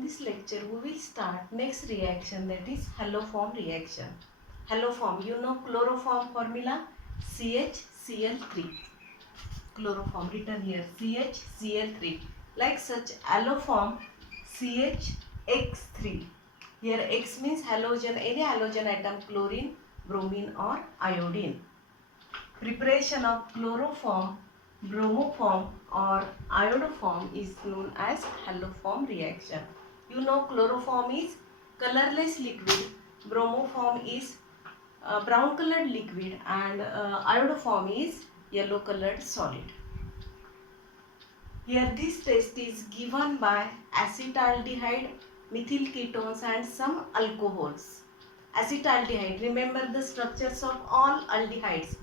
in this lecture we will start next reaction, that is haloform reaction. Haloform, you know chloroform formula, CHCl3. Chloroform written here, CHCl3. Like such alloform, CHX3. Here X means halogen, any halogen atom, chlorine, bromine or iodine. Preparation of chloroform, bromoform or iodoform is known as haloform reaction. You know chloroform is colorless liquid, bromoform is brown colored liquid, and iodoform is yellow colored solid. Here this test is given by acetaldehyde, methyl ketones and some alcohols. Acetaldehyde, remember the structures of all aldehydes.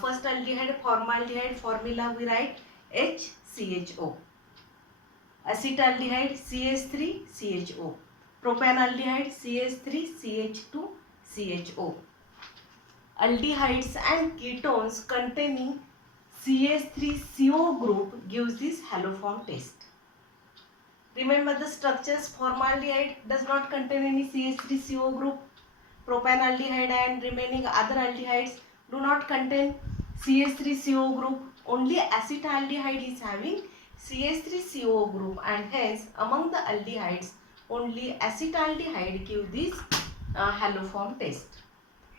First aldehyde, formaldehyde, formula we write HCHO. Acetaldehyde CH3CHO. Propanaldehyde CH3CH2CHO. Aldehydes and ketones containing CH3CO group gives this haloform test. Remember the structures, formaldehyde does not contain any CH3CO group. Propanaldehyde and remaining other aldehydes do not contain CH3CO group. Only acetaldehyde is having CH3CO group, and hence among the aldehydes only acetaldehyde give this haloform test.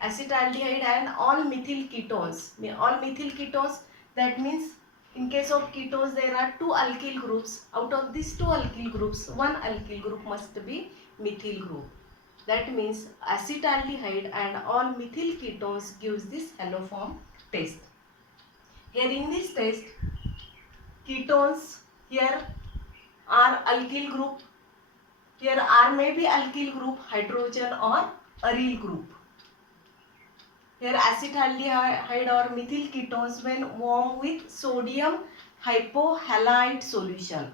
Acetaldehyde and all methyl ketones. All methyl ketones, that means in case of ketones there are two alkyl groups. Out of these two alkyl groups, one alkyl group must be methyl group. That means acetaldehyde and all methyl ketones gives this haloform test. Here in this test, ketones here are alkyl group. Here R may be alkyl group, hydrogen or aryl group. Here acetaldehyde or methyl ketones when warmed with sodium hypohalite solution.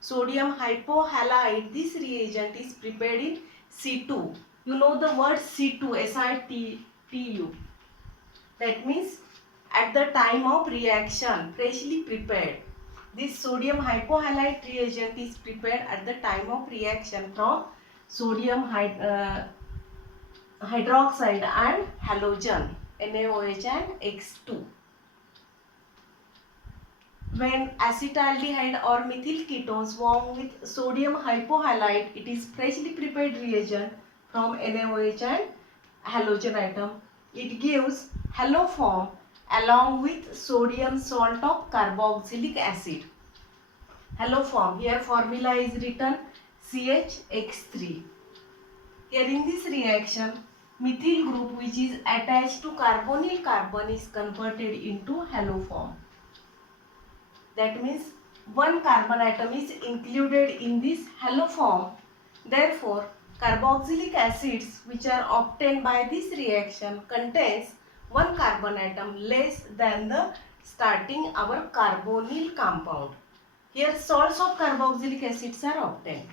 Sodium hypohalite, this reagent is prepared in C2. You know the word C2, SITU. That means at the time of reaction, freshly prepared. This sodium hypohalite reagent is prepared at the time of reaction from sodium hydroxide and halogen, NaOH and X2. When acetaldehyde or methyl ketones warm with sodium hypohalite, it is freshly prepared reagent from NaOH and halogen atom. It gives haloform along with sodium salt of carboxylic acid. Haloform, here formula is written CHX3. Here in this reaction, methyl group which is attached to carbonyl carbon is converted into haloform. That means one carbon atom is included in this haloform. Therefore, carboxylic acids which are obtained by this reaction contains one carbon atom less than the starting our carbonyl compound. Here salts of carboxylic acids are obtained.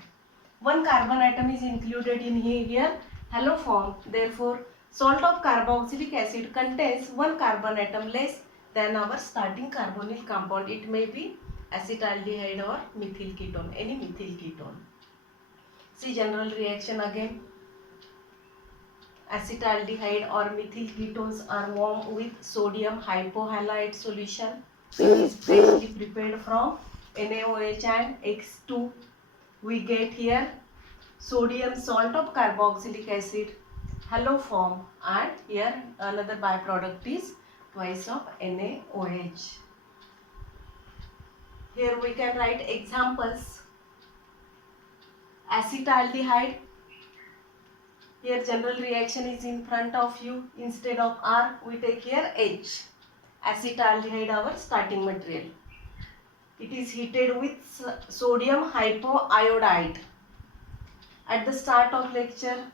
One carbon atom is included in here haloform. Therefore, salt of carboxylic acid contains one carbon atom less than our starting carbonyl compound. It may be acetaldehyde or methyl ketone, any methyl ketone. See general reaction again. Acetaldehyde or methyl ketones are warmed with sodium hypohalite solution. It is freshly prepared from NaOH and X2. We get here sodium salt of carboxylic acid, haloform, and here another byproduct is twice of NaOH. Here we can write examples. Acetaldehyde, here general reaction is in front of you. Instead of R we take here H. Acetaldehyde our starting material. It is heated with sodium hypoiodide. At the start of lecture,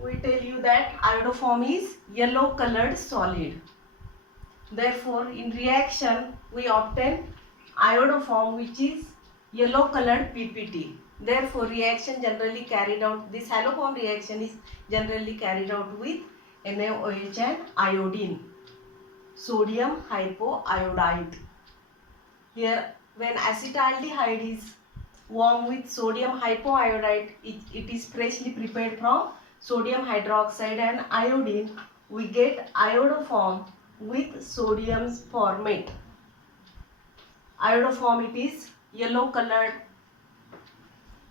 we tell you that iodoform is yellow colored solid. Therefore, in reaction, we obtain iodoform which is yellow colored PPT. Therefore, reaction generally carried out, this haloform reaction is generally carried out with NaOH and iodine, sodium hypoiodide. Here, when acetaldehyde is warm with sodium hypoiodide. It is freshly prepared from sodium hydroxide and iodine. We get iodoform with sodium formate. Iodoform, it is yellow colored.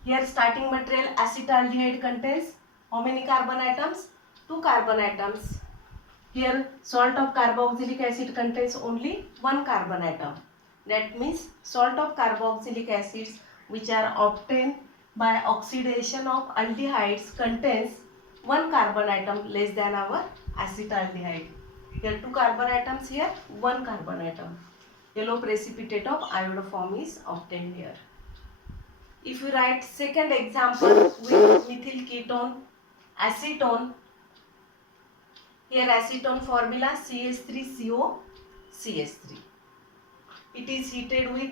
Here starting material acetaldehyde contains how many carbon atoms? 2 carbon atoms. Here salt of carboxylic acid contains only 1 carbon atom. That means salt of carboxylic acids which are obtained by oxidation of aldehydes contains 1 carbon atom less than our acetaldehyde. Here 2 carbon atoms, here 1 carbon atom. Yellow precipitate of iodoform is obtained here. If you write second example with methyl ketone, acetone, here acetone formula CH3CO CH3. It is heated with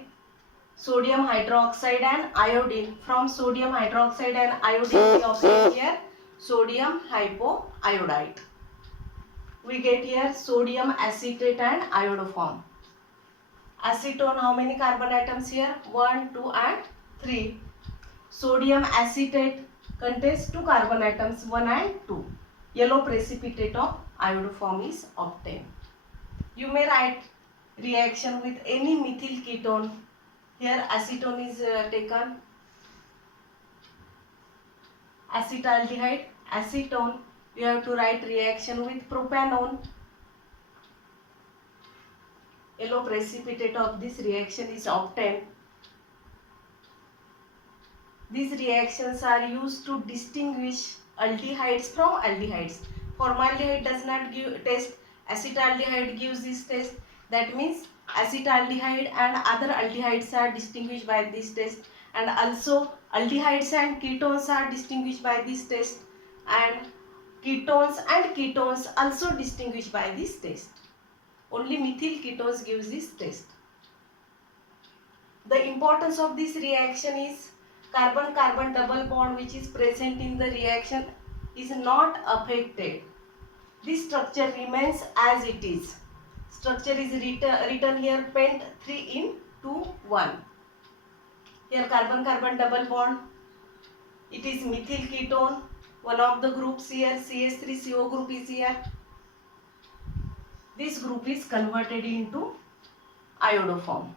sodium hydroxide and iodine. From sodium hydroxide and iodine we obtain here sodium hypoiodide. We get here sodium acetate and iodoform. Acetone, how many carbon atoms here? 1, 2 and 3. Sodium acetate contains 2 carbon atoms, 1 and 2. Yellow precipitate of iodoform is obtained. You may write reaction with any methyl ketone. Here acetone is taken, acetaldehyde, acetone. You have to write reaction with propanone. Yellow precipitate of this reaction is obtained. These reactions are used to distinguish aldehydes from aldehydes. Formaldehyde does not give test, acetaldehyde gives this test. That means acetaldehyde and other aldehydes are distinguished by this test, and also aldehydes and ketones are distinguished by this test, and ketones also distinguished by this test. Only methyl ketones gives this test. The importance of this reaction is carbon-carbon double bond which is present in the reaction is not affected. This structure remains as it is. Structure is written here pent 3 in 2 1. Here carbon-carbon double bond. It is methyl ketone. One of the groups here, CH3CO group is here. This group is converted into iodoform.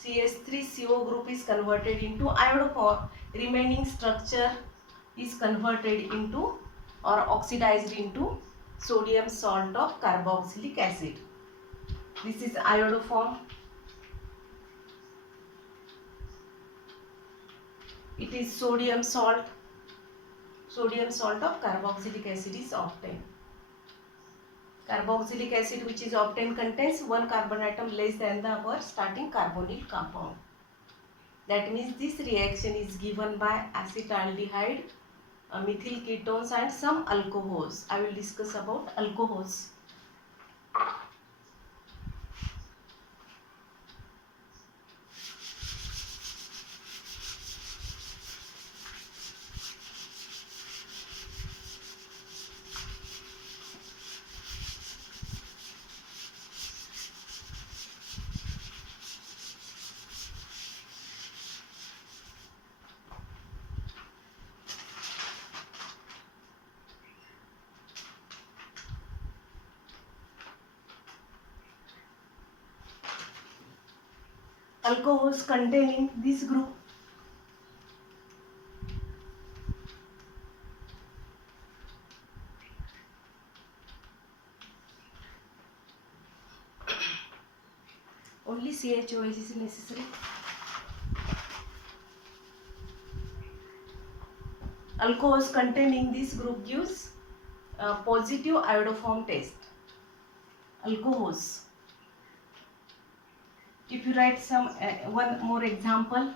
CH3CO group is converted into iodoform. Remaining structure is converted into or oxidized into sodium salt of carboxylic acid. This is iodoform. It is sodium salt. Sodium salt of carboxylic acid is obtained. Carboxylic acid which is obtained contains 1 carbon atom less than the our starting carbonyl compound. That means this reaction is given by acetaldehyde, methyl ketones and some alcohols. I will discuss about alcohols. Alcohols containing this group. Only CHOH is necessary. Alcohols containing this group gives positive iodoform test. Alcohols. If you write some one more example,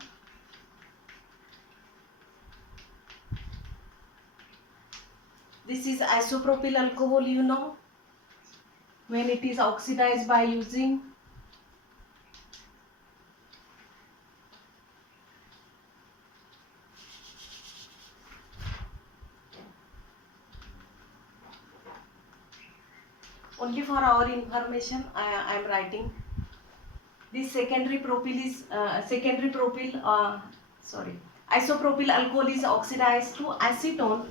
this is isopropyl alcohol. You know, when it is oxidized by using only for our information, I am writing. This isopropyl alcohol is oxidized to acetone.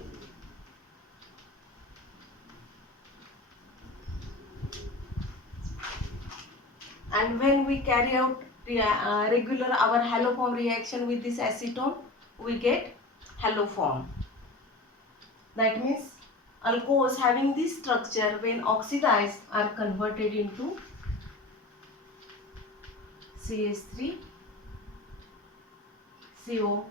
And when we carry out regular our haloform reaction with this acetone, we get haloform. That means alcohols having this structure when oxidized are converted into CH3CO.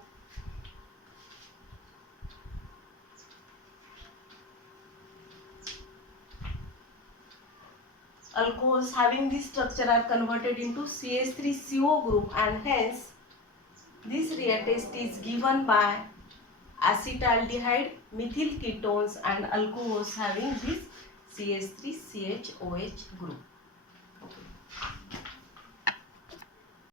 Alcohols having this structure are converted into CH3CO group, and hence this reatest is given by acetaldehyde, methyl ketones and alcohols having this CH3CHOH group. Okay.